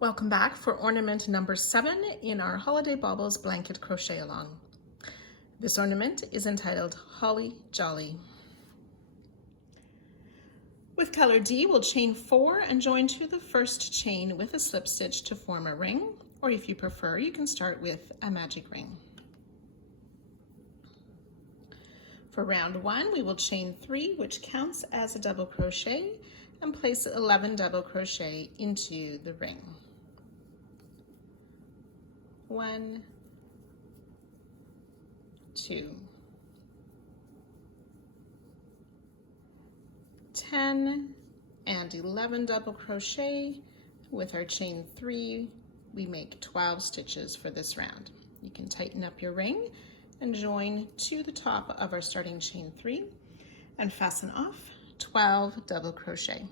Welcome back for ornament number 7 in our Holiday Baubles blanket crochet along. This ornament is entitled Holly Jolly. With color D, we'll chain 4 and join to the first chain with a slip stitch to form a ring, or if you prefer, you can start with a magic ring. For round 1, we will chain 3, which counts as a double crochet, and place 11 double crochet into the ring. 1, 2, 10, and 11 double crochet. With our chain 3, we make 12 stitches for this round. You can tighten up your ring and join to the top of our starting chain 3 and fasten off 12 double crochet.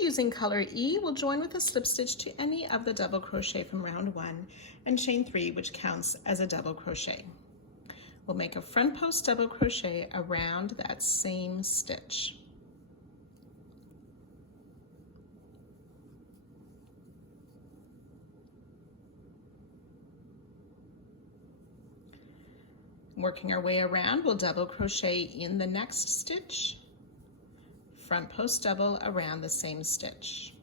Using color E, we'll join with a slip stitch to any of the double crochet from round 1 and chain 3, which counts as a double crochet. We'll make a front post double crochet around that same stitch. Working our way around, we'll double crochet in the next stitch, front post double around the same stitch.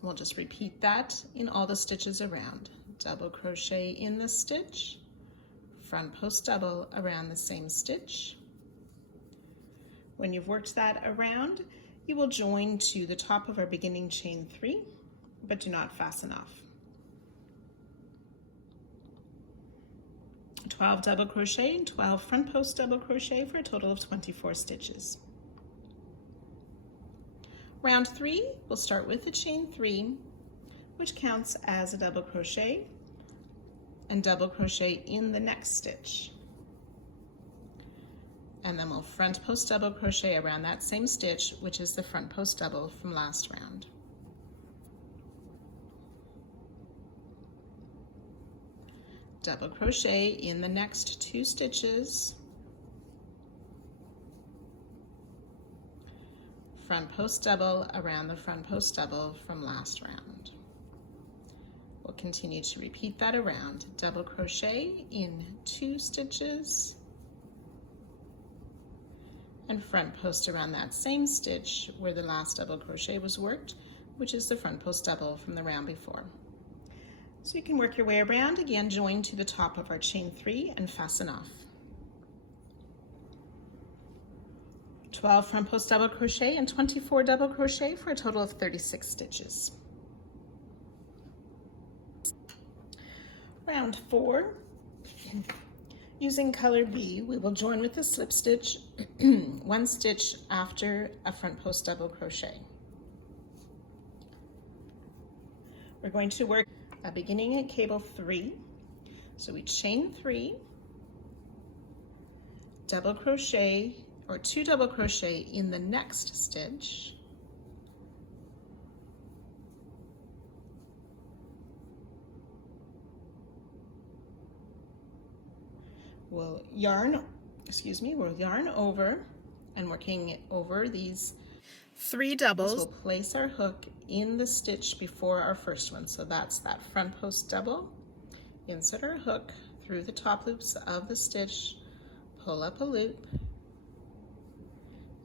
We'll just repeat that in all the stitches around. Double crochet in the stitch, front post double around the same stitch. When you've worked that around, you will join to the top of our beginning chain 3, but do not fasten off. 12 double crochet and 12 front post double crochet for a total of 24 stitches. Round 3, we'll start with the chain 3, which counts as a double crochet, and double crochet in the next stitch. And then we'll front post double crochet around that same stitch, which is the front post double from last round. Double crochet in the next 2 stitches, front post double around the front post double from last round. We'll continue to repeat that around. Double crochet in 2 stitches and front post around that same stitch where the last double crochet was worked, which is the front post double from the round before. So you can work your way around, again join to the top of our chain 3 and fasten off. 12 front post double crochet and 24 double crochet for a total of 36 stitches. Round 4, using color B, we will join with a slip stitch 1 stitch after a front post double crochet. We're going to work beginning at cable 3, so we chain 3, double crochet or 2 double crochet in the next stitch, we'll yarn over, and working over these 3 doubles, we'll place our hook in the stitch before our first one. So that's that front post double, insert our hook through the top loops of the stitch, pull up a loop,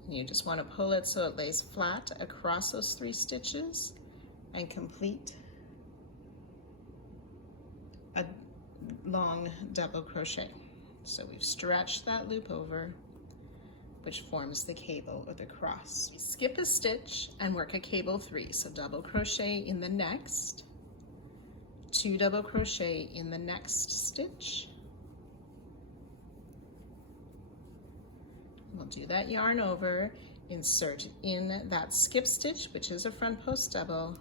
and you just want to pull it so it lays flat across those 3 stitches and complete a long double crochet. So we've stretched that loop over, which forms the cable or the cross. Skip a stitch and work a cable 3. So double crochet in the next, 2 double crochet in the next stitch. We'll do that yarn over, insert in that skip stitch, which is a front post double,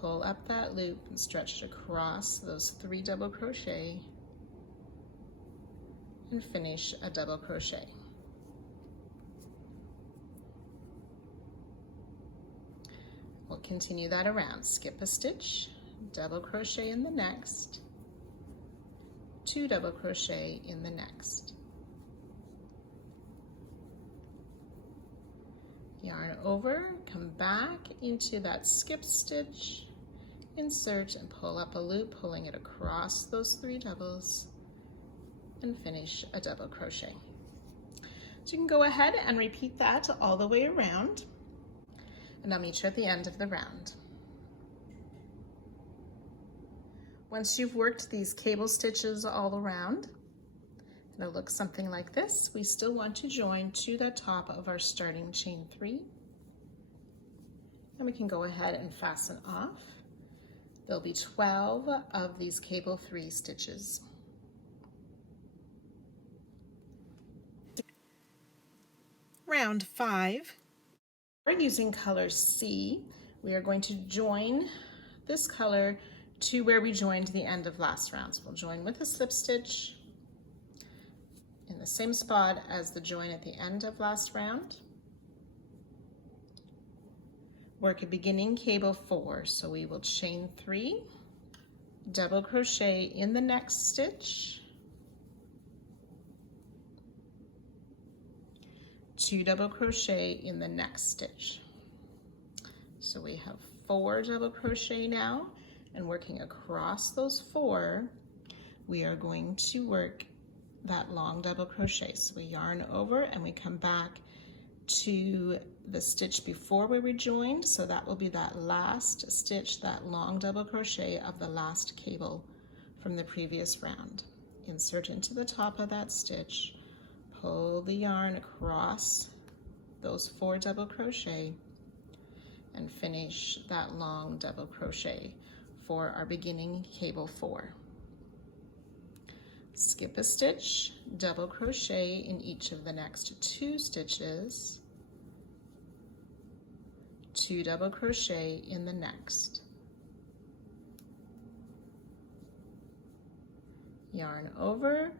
pull up that loop and stretch it across those 3 double crochet and finish a double crochet. We'll continue that around. Skip a stitch, double crochet in the next, 2 double crochet in the next. yarn over, come back into that skip stitch, insert and pull up a loop, pulling it across those 3 doubles, and finish a double crochet. So you can go ahead and repeat that all the way around, and I'll meet you at the end of the round. Once you've worked these cable stitches all around, it'll look something like this. We still want to join to the top of our starting chain 3. And we can go ahead and fasten off. There'll be 12 of these cable 3 stitches. Round 5. We're using color C. We are going to join this color to where we joined the end of last round. So we'll join with a slip stitch in the same spot as the join at the end of last round. Work a beginning cable 4. So we will chain 3, double crochet in the next stitch, 2 double crochet in the next stitch. So we have 4 double crochet now, and working across those 4, we are going to work that long double crochet. So we yarn over and we come back to the stitch before where we joined. So that will be that last stitch, that long double crochet of the last cable from the previous round. Insert into the top of that stitch, pull the yarn across those 4 double crochet, and finish that long double crochet for our beginning cable 4. Skip a stitch, double crochet in each of the next 2 stitches, 2 double crochet in the next. Yarn over,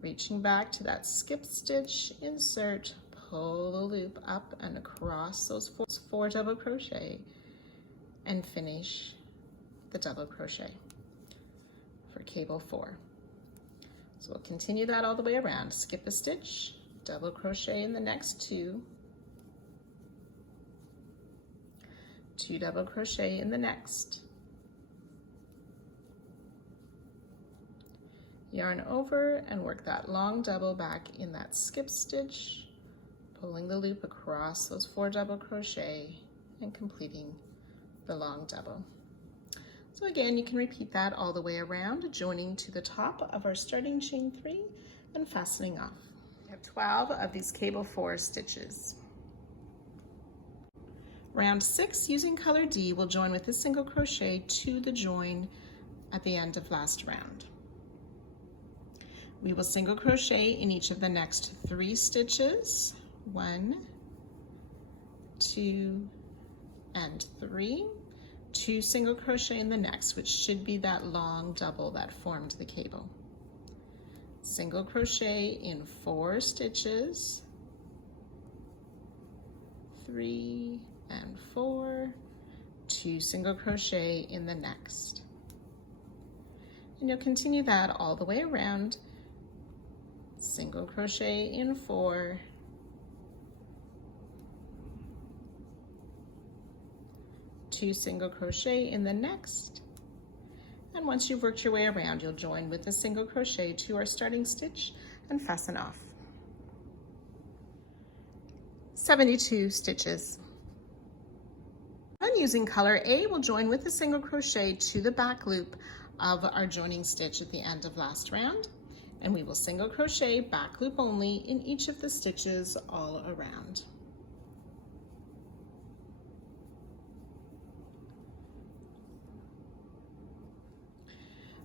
reaching back to that skip stitch, insert, pull the loop up and across those 4 double crochet, and finish the double crochet for cable 4. So we'll continue that all the way around. Skip a stitch, double crochet in the next 2, 2 double crochet in the next, yarn over and work that long double back in that skip stitch, pulling the loop across those 4 double crochet and completing the long double. So again, you can repeat that all the way around, joining to the top of our starting chain 3 and fastening off. We have 12 of these cable 4 stitches. Round 6, using color D, we'll join with a single crochet to the join at the end of last round. We will single crochet in each of the next 3 stitches, 1, 2, and 3. 2 single crochet in the next, which should be that long double that formed the cable. Single crochet in 4 stitches, 3 and 4, 2 single crochet in the next. And you'll continue that all the way around. Single crochet in 4, 2 single crochet in the next, and once you've worked your way around, you'll join with a single crochet to our starting stitch and fasten off. 72 stitches. When using color A, we'll join with a single crochet to the back loop of our joining stitch at the end of last round, and we will single crochet back loop only in each of the stitches all around.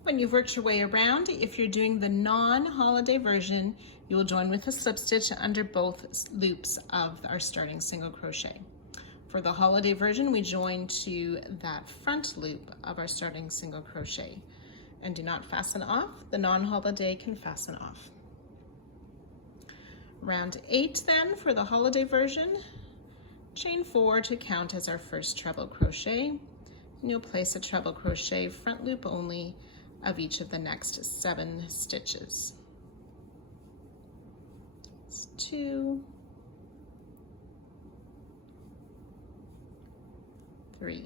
When you've worked your way around, if you're doing the non-holiday version, you will join with a slip stitch under both loops of our starting single crochet. For the holiday version, we join to that front loop of our starting single crochet and do not fasten off. The non-holiday can fasten off. Round 8 then, for the holiday version, chain 4 to count as our first treble crochet, and you'll place a treble crochet front loop only of each of the next 7 stitches. It's 2, 3,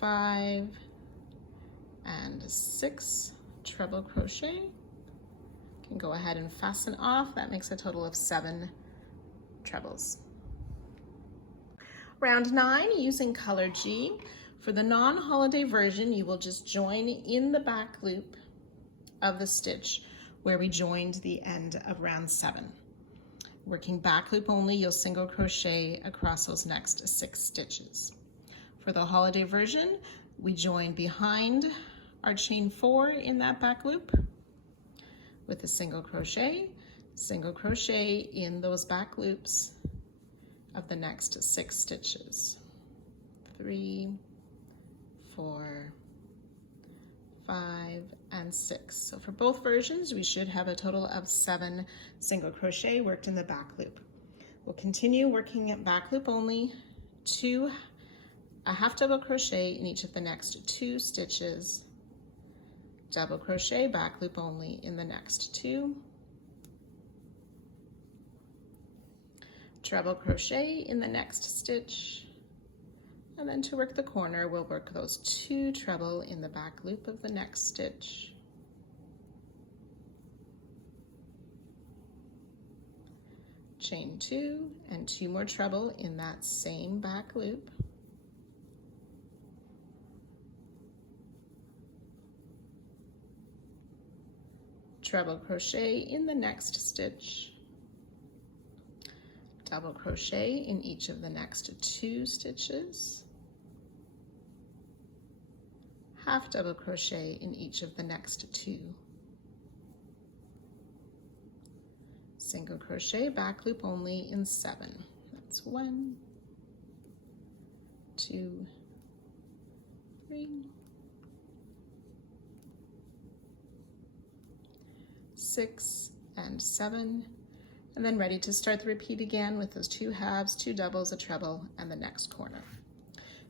5 and 6 treble crochet. You can go ahead and fasten off. That makes a total of 7 trebles. Round 9 using color G. For the non-holiday version, you will just join in the back loop of the stitch where we joined the end of round 7. Working back loop only, you'll single crochet across those next 6 stitches. For the holiday version, we join behind our chain 4 in that back loop with a single crochet in those back loops of the next 6 stitches. 3, 4, 5, and 6. So for both versions, we should have a total of 7 single crochet worked in the back loop. We'll continue working at back loop only, a half double crochet in each of the next 2 stitches, double crochet, back loop only in the next 2, treble crochet in the next stitch, and then to work the corner, we'll work those 2 treble in the back loop of the next stitch, chain 2 and 2 more treble in that same back loop, treble crochet in the next stitch, double crochet in each of the next 2 stitches, half double crochet in each of the next 2, single crochet, back loop only in 7. That's 1, 2, 3, 6 and 7, and then ready to start the repeat again with those 2 halves, 2 doubles, a treble, and the next corner.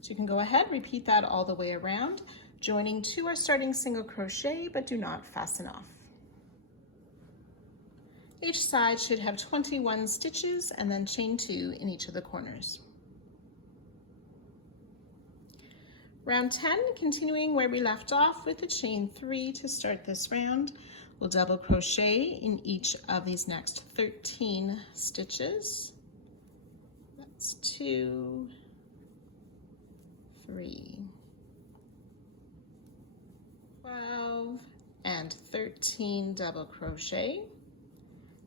So you can go ahead, repeat that all the way around, joining to our starting single crochet, but do not fasten off. Each side should have 21 stitches and then chain 2 in each of the corners. Round 10, continuing where we left off with the chain 3 to start this round. We'll double crochet in each of these next 13 stitches. That's 2, 3, 12, and 13 double crochet.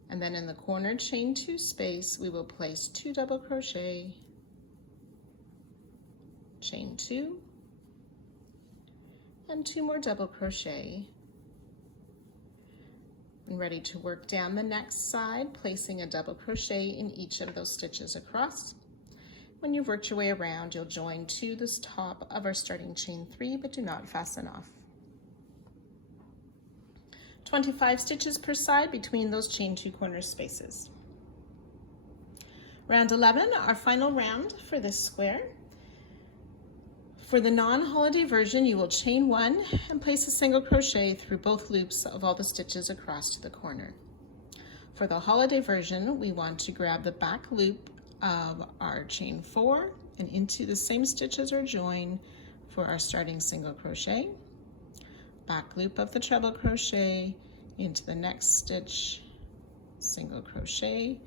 And then in the corner chain 2 space, we will place 2 double crochet, chain 2, and 2 more double crochet. And ready to work down the next side, placing a double crochet in each of those stitches across. When you've worked your way around, you'll join to this top of our starting chain 3, but do not fasten off. 25 stitches per side between those chain 2 corner spaces. Round 11, our final round for this square. For the non-holiday version, you will chain 1 and place a single crochet through both loops of all the stitches across to the corner. For the holiday version, we want to grab the back loop of our chain 4 and into the same stitches or join for our starting single crochet, back loop of the treble crochet into the next stitch, single crochet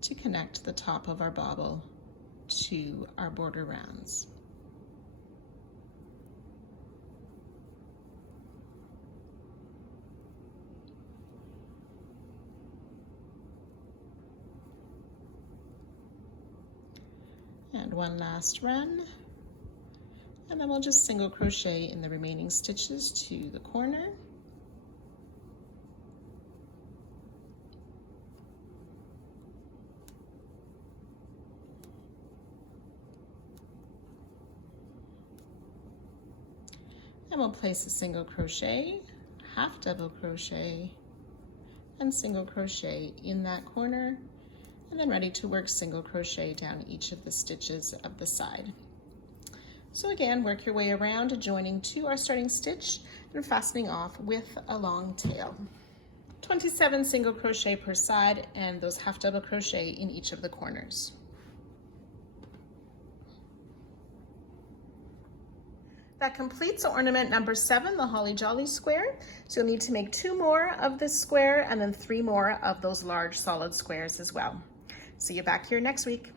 to connect the top of our bauble to our border rounds. And one last run, and then we'll just single crochet in the remaining stitches to the corner. And we'll place a single crochet, half double crochet, and single crochet in that corner, and then ready to work single crochet down each of the stitches of the side. So again, work your way around, joining to our starting stitch and fastening off with a long tail. 27 single crochet per side, and those half double crochet in each of the corners. That completes ornament number 7, the Holly Jolly square. So you'll need to make 2 more of this square and then 3 more of those large solid squares as well. See you back here next week.